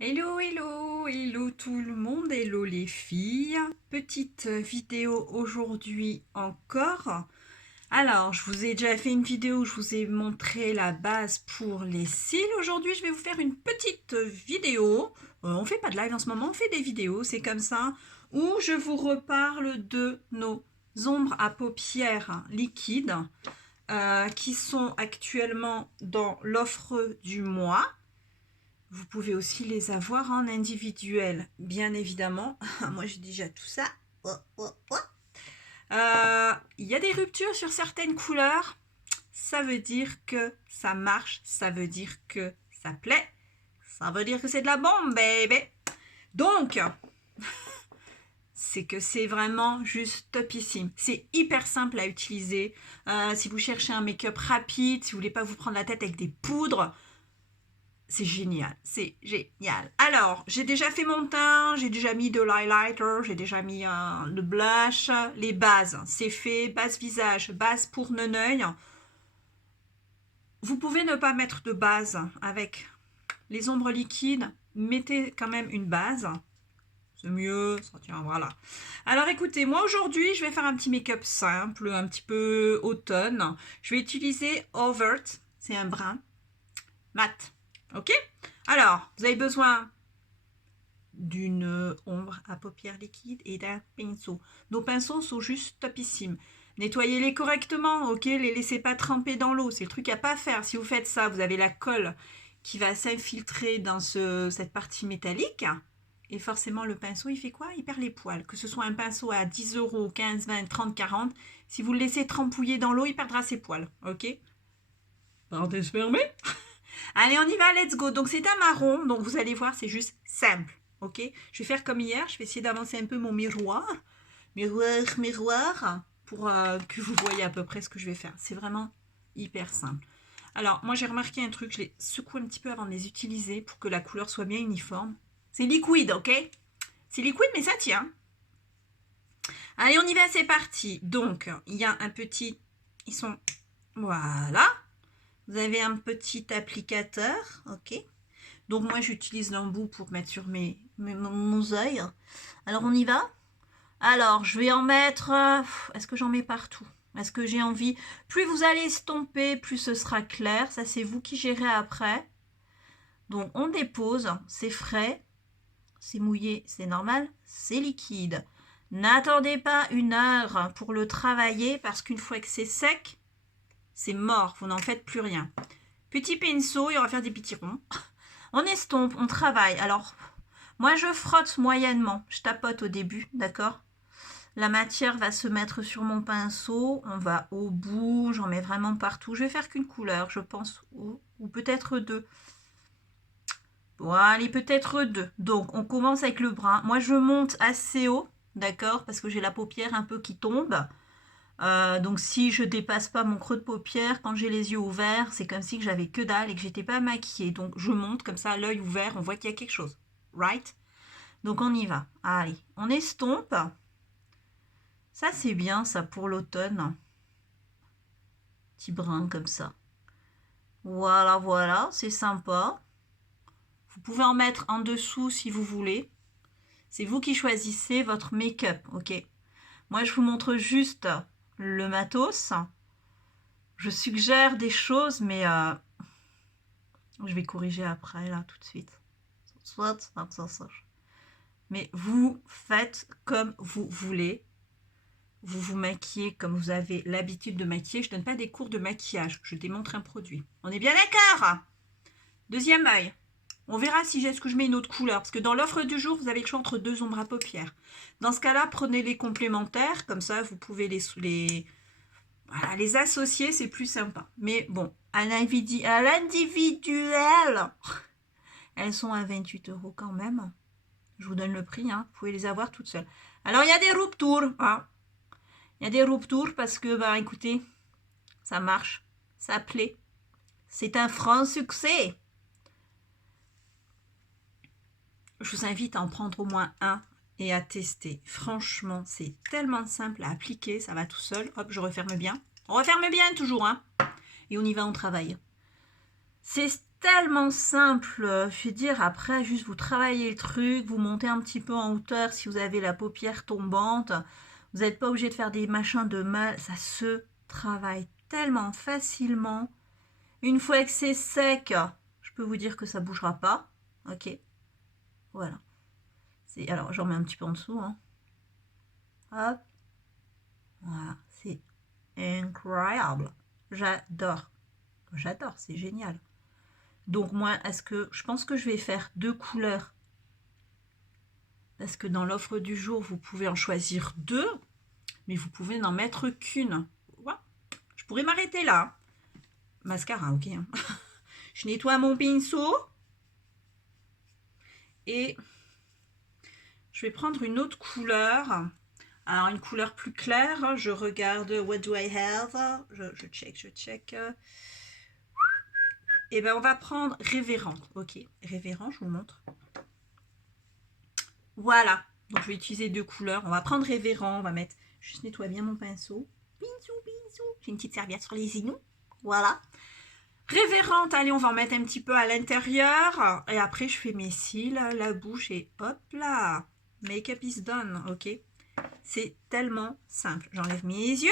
Hello, hello, hello tout le monde, hello les filles. Petite vidéo aujourd'hui encore. Alors, je vous ai déjà fait une vidéo où je vous ai montré la base pour les cils. Aujourd'hui, je vais vous faire une petite vidéo. On fait pas de live en ce moment, on fait des vidéos, c'est comme ça, où je vous reparle de nos ombres à paupières liquides qui sont actuellement dans l'offre du mois. Vous pouvez aussi les avoir en individuel, bien évidemment. Moi, j'ai déjà tout ça. Il y a des ruptures sur certaines couleurs. Ça veut dire que ça marche. Ça veut dire que ça plaît. Ça veut dire que c'est de la bombe, baby. Donc, c'est que c'est vraiment juste topissime. C'est hyper simple à utiliser. Si vous cherchez un make-up rapide, si vous voulez pas vous prendre la tête avec des poudres, c'est génial, c'est génial. Alors, j'ai déjà fait mon teint, j'ai déjà mis de l'highlighter, j'ai déjà mis le blush, les bases, c'est fait, base visage, base pour neneuil. Vous pouvez ne pas mettre de base avec les ombres liquides, mettez quand même une base. C'est mieux, ça tient, voilà. Alors écoutez, moi aujourd'hui, je vais faire un petit make-up simple, un petit peu automne. Je vais utiliser Overt, c'est un brun mat, ok? Alors, vous avez besoin d'une ombre à paupières liquide et d'un pinceau. Nos pinceaux sont juste topissimes. Nettoyez-les correctement, ok? Les laissez pas tremper dans l'eau. C'est le truc à pas faire. Si vous faites ça, vous avez la colle qui va s'infiltrer dans cette partie métallique. Et forcément, le pinceau, il fait quoi? Il perd les poils. Que ce soit un pinceau à 10 euros, 15, 20, 30, 40, si vous le laissez trempouiller dans l'eau, il perdra ses poils, ok? Parenthèse fermée. Allez, on y va, let's go. Donc, c'est un marron. Donc, vous allez voir, c'est juste simple. Ok? Je vais faire comme hier. Je vais essayer d'avancer un peu mon miroir. Miroir, miroir. Pour que vous voyez à peu près ce que je vais faire. C'est vraiment hyper simple. Alors, moi, j'ai remarqué un truc. Je les secoue un petit peu avant de les utiliser pour que la couleur soit bien uniforme. C'est liquide, ok? C'est liquide, mais ça tient. Allez, on y va, c'est parti. Donc, il y a un petit... Ils sont... Voilà. Vous avez un petit applicateur, ok? Donc moi j'utilise l'embout pour mettre sur mon œil. Alors on y va. Alors je vais en mettre... Est-ce que j'en mets partout? Est-ce que j'ai envie? Plus vous allez estomper, plus ce sera clair. Ça c'est vous qui gérez après. Donc on dépose, c'est frais, c'est mouillé, c'est normal, c'est liquide. N'attendez pas 1 heure pour le travailler parce qu'une fois que c'est sec, c'est mort, vous n'en faites plus rien. Petit pinceau, et on va faire des petits ronds. On estompe, on travaille. Alors, moi je frotte moyennement, je tapote au début, d'accord? La matière va se mettre sur mon pinceau, on va au bout, j'en mets vraiment partout. Je vais faire qu'une couleur, je pense, ou peut-être 2. Bon, allez, peut-être 2. Donc, on commence avec le brun. Moi, je monte assez haut, d'accord? Parce que j'ai la paupière un peu qui tombe. Donc, si je dépasse pas mon creux de paupière, quand j'ai les yeux ouverts, c'est comme si j'avais que dalle et que j'étais pas maquillée. Donc, je monte comme ça, l'œil ouvert, on voit qu'il y a quelque chose. Right? Donc, on y va. Allez, on estompe. Ça, c'est bien, ça, pour l'automne. Petit brun comme ça. Voilà, voilà, c'est sympa. Vous pouvez en mettre en dessous si vous voulez. C'est vous qui choisissez votre make-up, ok? Moi, je vous montre juste le matos. Je suggère des choses, mais je vais corriger après, là, tout de suite. Soit, mais vous faites comme vous voulez. Vous vous maquillez comme vous avez l'habitude de maquiller. Je ne donne pas des cours de maquillage. Je démontre un produit. On est bien d'accord? Deuxième œil. On verra si est-ce que je mets une autre couleur. Parce que dans l'offre du jour, vous avez le choix entre 2 ombres à paupières. Dans ce cas-là, prenez les complémentaires. Comme ça, vous pouvez voilà, les associer. C'est plus sympa. Mais bon, à l'individuel, elles sont à 28 € quand même. Je vous donne le prix. Hein. Vous pouvez les avoir toutes seules. Alors, il y a des ruptures. Hein. Il y a des ruptures parce que, bah, écoutez, ça marche. Ça plaît. C'est un franc succès. Je vous invite à en prendre au moins un et à tester. Franchement, c'est tellement simple à appliquer, ça va tout seul. Hop, je referme bien. On referme bien toujours, hein. Et on y va, on travaille. C'est tellement simple. Je veux dire, après, juste vous travaillez le truc, vous montez un petit peu en hauteur si vous avez la paupière tombante. Vous n'êtes pas obligé de faire des machins de mal. Ça se travaille tellement facilement. Une fois que c'est sec, je peux vous dire que ça bougera pas. Ok, voilà. Alors, j'en mets un petit peu en dessous. Hein. Hop. Voilà, c'est incroyable. J'adore. J'adore, c'est génial. Donc moi, je pense que je vais faire 2 couleurs. Parce que dans l'offre du jour, vous pouvez en choisir 2, mais vous pouvez n'en mettre qu'une. Ouais. Je pourrais m'arrêter là. Mascara, ok. Je nettoie mon pinceau. Et je vais prendre une autre couleur. Alors, une couleur plus claire. Je regarde, what do I have? Je check. Et ben, on va prendre Révérend. Ok, Révérend, je vous montre. Voilà. Donc, je vais utiliser 2 couleurs. On va prendre Révérend. On va mettre... Je nettoie bien mon pinceau. Pinceau. J'ai une petite serviette sur les ignoux. Voilà. Révérende, allez, on va en mettre un petit peu à l'intérieur. Et après, je fais mes cils, la bouche et hop là. Make-up is done, ok? C'est tellement simple. J'enlève mes yeux.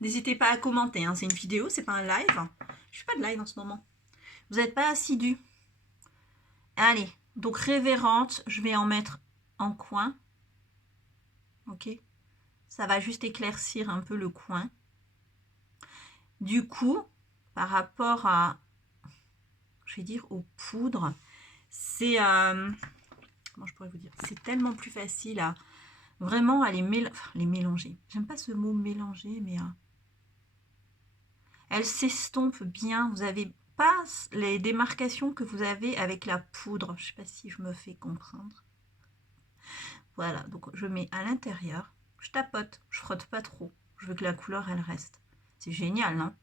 N'hésitez pas à commenter, hein. C'est une vidéo, c'est pas un live. Je fais pas de live en ce moment. Vous n'êtes pas assidus. Allez, donc Révérende, je vais en mettre en coin. Ok? Ça va juste éclaircir un peu le coin. Du coup, par rapport à, je vais dire, aux poudres, c'est, comment je pourrais vous dire, c'est tellement plus facile à vraiment à les mélanger. J'aime pas ce mot mélanger, mais elles s'estompent bien. Vous n'avez pas les démarcations que vous avez avec la poudre. Je sais pas si je me fais comprendre. Voilà, donc je mets à l'intérieur. Je tapote, je frotte pas trop. Je veux que la couleur, elle reste. C'est génial, non?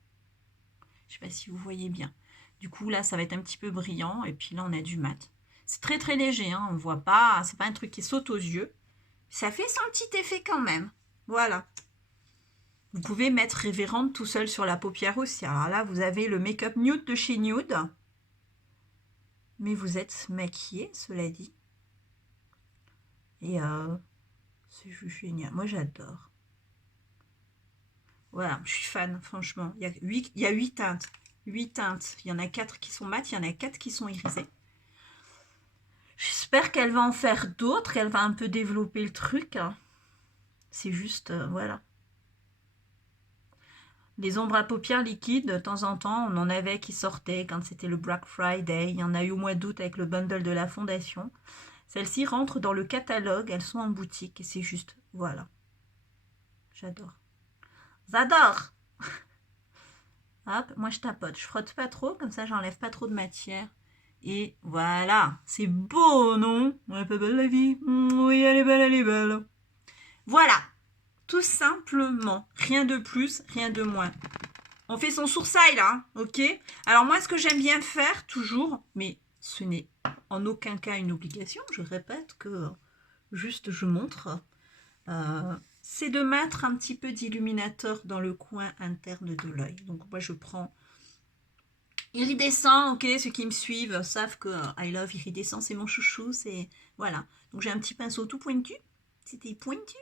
Je sais pas si vous voyez bien. Du coup, là, ça va être un petit peu brillant. Et puis là, on a du mat. C'est très, très léger. Hein, on ne voit pas. C'est pas un truc qui saute aux yeux. Ça fait son petit effet quand même. Voilà. Vous pouvez mettre Révérende tout seul sur la paupière aussi. Alors là, vous avez le make-up nude de chez Nude. Mais vous êtes maquillé, cela dit. Et c'est juste génial. Moi, j'adore. Voilà, je suis fan, franchement. Il y a 8 teintes. 8 teintes. Il y en a 4 qui sont mates, il y en a 4 qui sont irisées. J'espère qu'elle va en faire d'autres, qu'elle va un peu développer le truc. C'est juste, voilà. Les ombres à paupières liquides, de temps en temps, on en avait qui sortaient quand c'était le Black Friday. Il y en a eu au mois d'août avec le bundle de la fondation. Celles-ci rentrent dans le catalogue, elles sont en boutique et c'est juste, voilà. J'adore. J'adore. Hop, moi je tapote. Je frotte pas trop, comme ça j'enlève pas trop de matière. Et voilà, c'est beau, non? Elle est pas belle la vie. Oui, elle est belle, elle est belle. Voilà, tout simplement. Rien de plus, rien de moins. On fait son sourcil là, ok? Alors moi, ce que j'aime bien faire toujours, mais ce n'est en aucun cas une obligation, je répète que juste je montre, c'est de mettre un petit peu d'illuminateur dans le coin interne de l'œil. Donc moi, je prends iridescent, ok? Ceux qui me suivent savent que I love iridescent, c'est mon chouchou, c'est... Voilà. Donc j'ai un petit pinceau tout pointu, c'était pointu,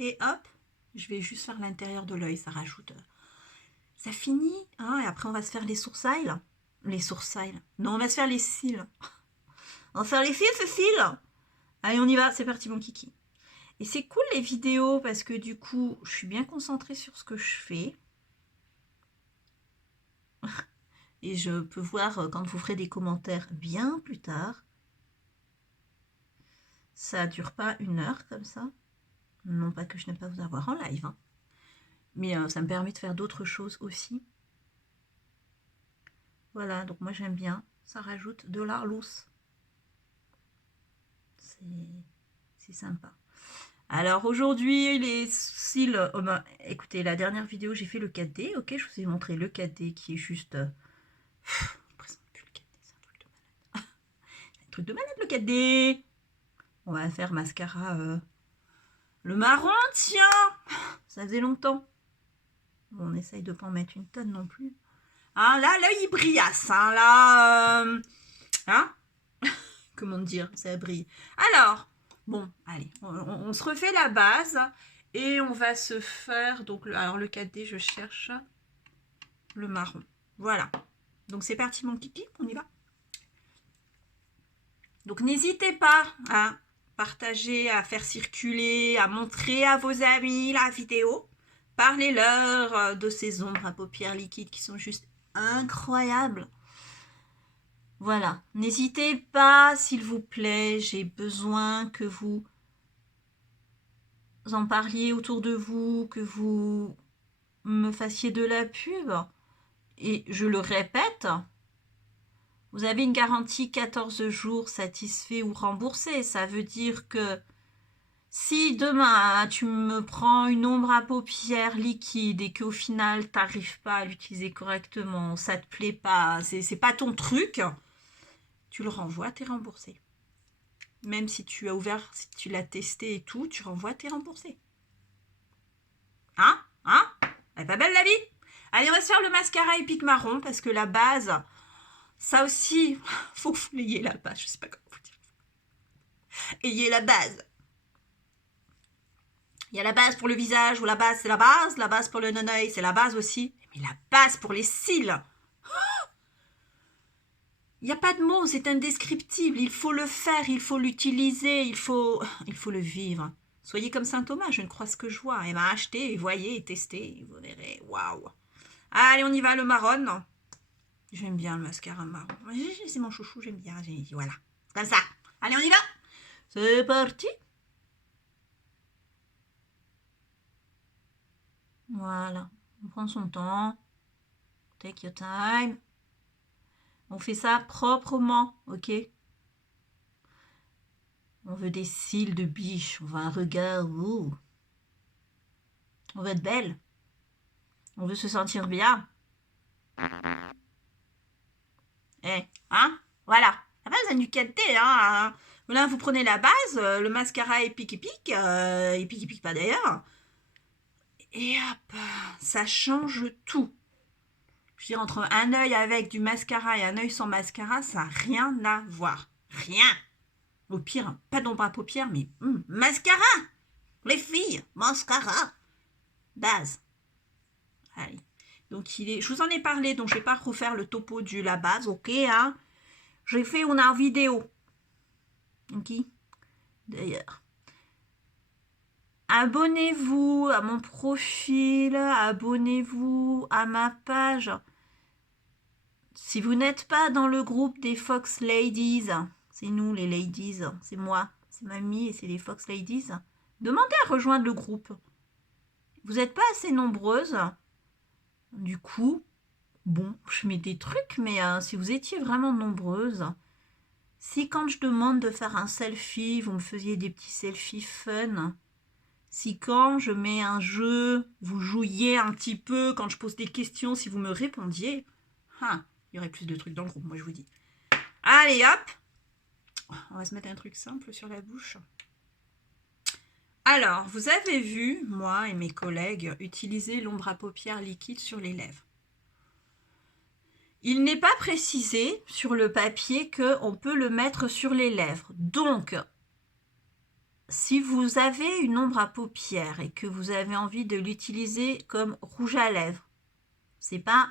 et hop, je vais juste faire l'intérieur de l'œil, ça rajoute... Ça finit, hein, et après on va se faire les sourcils. Les sourcils. Non, on va se faire les cils. On va faire les cils, Cécile. Allez, on y va, c'est parti mon kiki. Et c'est cool les vidéos parce que du coup, je suis bien concentrée sur ce que je fais. Et je peux voir quand vous ferez des commentaires bien plus tard. Ça dure pas 1 heure comme ça. Non pas que je n'aime pas vous avoir en live, hein. Mais ça me permet de faire d'autres choses aussi. Voilà, donc moi j'aime bien. Ça rajoute de la lousse. C'est sympa. Alors aujourd'hui, les cils... Oh ben, écoutez, la dernière vidéo, j'ai fait le 4D. Ok, je vous ai montré le 4D qui est juste... je ne présente plus le 4D, c'est un truc de malade. C'est un truc de malade le 4D. On va faire mascara... Le marron, tiens. Ça faisait longtemps. Bon, on essaye de ne pas en mettre une tonne non plus. Hein, là, l'œil, il brillasse. Hein, là, hein comment dire, ça brille. Alors, bon, allez, on se refait la base et on va se faire, donc, alors le 4D, je cherche le marron. Voilà. Donc c'est parti mon kiki, on y va. Donc n'hésitez pas à partager, à faire circuler, à montrer à vos amis la vidéo. Parlez-leur de ces ombres à paupières liquides qui sont juste incroyables. Voilà, n'hésitez pas, s'il vous plaît, j'ai besoin que vous en parliez autour de vous, que vous me fassiez de la pub. Et je le répète, vous avez une garantie 14 jours satisfait ou remboursé. Ça veut dire que si demain tu me prends une ombre à paupières liquide et qu'au final tu n'arrives pas à l'utiliser correctement, ça te plaît pas, c'est pas ton truc, tu le renvoies, t'es remboursé. Même si tu as ouvert, si tu l'as testé et tout, tu renvoies, t'es remboursé. Hein? Elle est pas belle la vie? Allez, on va se faire le mascara épique marron parce que la base, ça aussi, faut que vous l'ayez la base, je sais pas comment vous dire. Ayez la base. Il y a la base pour le visage, ou la base c'est la base pour le non-œil c'est la base aussi. Mais la base pour les cils, il n'y a pas de mots, c'est indescriptible. Il faut le faire, il faut l'utiliser, il faut le vivre. Soyez comme Saint Thomas, je ne crois ce que je vois. Et achetez, voyez, testez, vous verrez, waouh. Allez, on y va, le marron. J'aime bien le mascara marron. C'est mon chouchou, j'aime bien. Voilà, comme ça. Allez, on y va. C'est parti. Voilà, on prend son temps. Take your time. On fait ça proprement, ok? On veut des cils de biche, on veut un regard, ouh. On veut être belle. On veut se sentir bien. Hein? Voilà. La base a du qualité, hein. Là, vous prenez la base, le mascara épique, épique pas d'ailleurs. Et hop, ça change tout. Je veux dire, entre un œil avec du mascara et un œil sans mascara, ça n'a rien à voir. Rien. Au pire, pas d'ombre à paupières, mais mascara. Les filles, mascara. Base. Allez. Donc, je vous en ai parlé, donc je ne vais pas refaire le topo de la base, ok, hein. J'ai fait une vidéo. Ok. D'ailleurs. Abonnez-vous à mon profil, abonnez-vous à ma page. Si vous n'êtes pas dans le groupe des Fox Ladies, c'est nous les ladies, c'est moi, c'est mamie et c'est les Fox Ladies, demandez à rejoindre le groupe. Vous n'êtes pas assez nombreuses. Du coup, bon, je mets des trucs, mais si vous étiez vraiment nombreuses, si quand je demande de faire un selfie, vous me faisiez des petits selfies fun, si quand je mets un jeu, vous jouiez un petit peu, quand je pose des questions, si vous me répondiez, il y aurait plus de trucs dans le groupe, moi je vous dis. Allez hop, on va se mettre un truc simple sur la bouche. Alors, vous avez vu, moi et mes collègues, utiliser l'ombre à paupières liquide sur les lèvres. Il n'est pas précisé sur le papier qu'on peut le mettre sur les lèvres. Donc, si vous avez une ombre à paupières et que vous avez envie de l'utiliser comme rouge à lèvres, c'est pas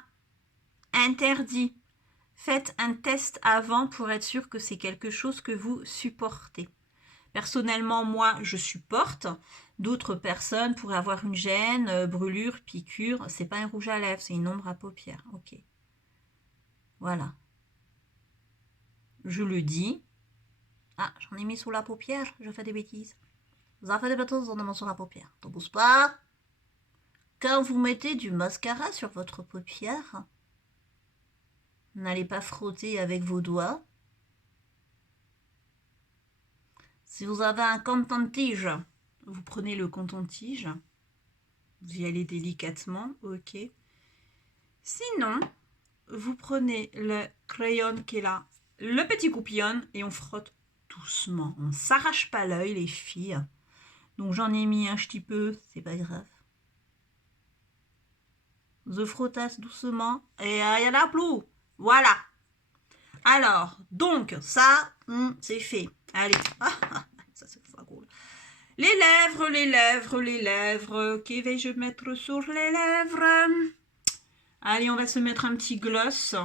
interdit. Faites un test avant pour être sûr que c'est quelque chose que vous supportez. Personnellement, moi, je supporte. D'autres personnes pourraient avoir une gêne, brûlure, piqûre. C'est pas un rouge à lèvres, c'est une ombre à paupières. Ok. Voilà. Je le dis. Ah, j'en ai mis sous la paupière, je fais des bêtises. Vous en faites des bêtises, on en met sur la paupière. T'en pousse pas. Quand vous mettez du mascara sur votre paupière, n'allez pas frotter avec vos doigts. Si vous avez un coton-tige, vous prenez le coton-tige. Vous y allez délicatement, ok. Sinon, vous prenez le crayon qui est là, le petit coupillon, et on frotte doucement. On ne s'arrache pas l'œil, les filles. Donc j'en ai mis un petit peu, c'est pas grave. je frottasse doucement et il y en a plus. Voilà. Alors, donc, ça, c'est fait. Allez. Ça, c'est pas cool. Les lèvres, les lèvres, les lèvres. Que vais-je mettre sur les lèvres? Allez, on va se mettre un petit gloss.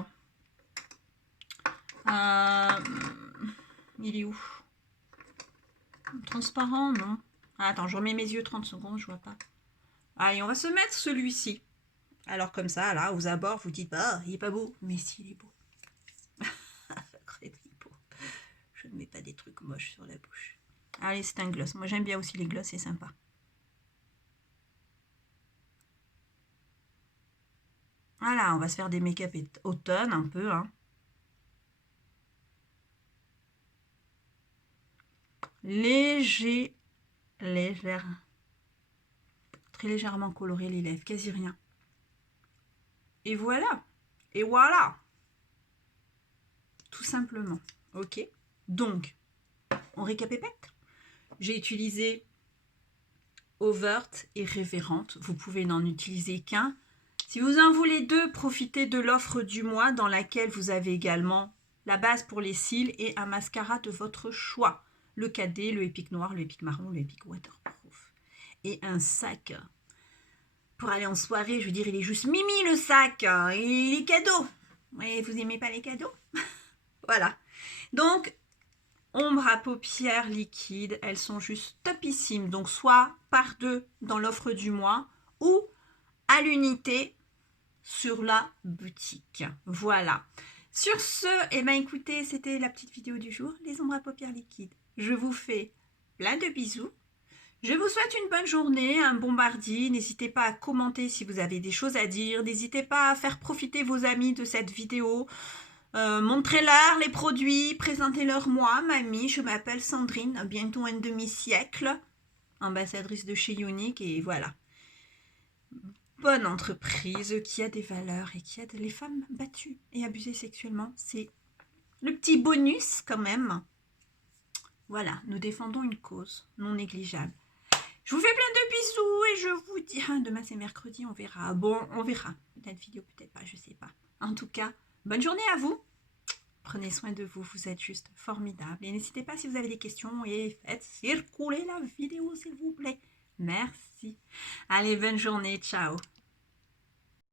Il est où? Transparent, non? Attends, je remets mes yeux 30 secondes, je vois pas. Allez, on va se mettre celui-ci. Alors comme ça, là, aux abords, vous dites, bah, il est pas beau. Mais si, il est beau. Je ne mets pas des trucs moches sur la bouche. Allez, c'est un gloss. Moi, j'aime bien aussi les gloss, c'est sympa. Voilà, on va se faire des make-up automne un peu, hein. Légère. Très légèrement coloré les lèvres, quasi rien. Et voilà. Et voilà. Tout simplement. Ok. Donc, on récapépète. J'ai utilisé Overt et Révérente. Vous pouvez n'en utiliser qu'un. Si vous en voulez deux, profitez de l'offre du mois dans laquelle vous avez également la base pour les cils et un mascara de votre choix. Le cadet, le épic noir, le épic marron, le épic waterproof. Et un sac. Pour aller en soirée, je veux dire, il est juste mimi le sac. Et il est cadeau. Et vous aimez pas les cadeaux? Voilà. Donc, ombre à paupières liquides, elles sont juste topissimes. Donc, soit par deux dans l'offre du mois ou à l'unité sur la boutique. Voilà. Sur ce, eh ben écoutez, c'était la petite vidéo du jour, les ombres à paupières liquides. Je vous fais plein de bisous. Je vous souhaite une bonne journée, un bon mardi. N'hésitez pas à commenter si vous avez des choses à dire. N'hésitez pas à faire profiter vos amis de cette vidéo. Montrez-leur les produits, présentez-leur moi, mamie. Je m'appelle Sandrine, bientôt un demi-siècle, ambassadrice de chez Unique et voilà. Bonne entreprise qui a des valeurs et qui aide les femmes battues et abusées sexuellement. C'est le petit bonus quand même. Voilà, nous défendons une cause non négligeable. Je vous fais plein de bisous et je vous dis... demain c'est mercredi, on verra. Bon, on verra. Peut-être vidéo, peut-être pas, je sais pas. En tout cas, bonne journée à vous. Prenez soin de vous, vous êtes juste formidables. Et n'hésitez pas si vous avez des questions et faites circuler la vidéo s'il vous plaît. Merci. Allez, bonne journée, ciao.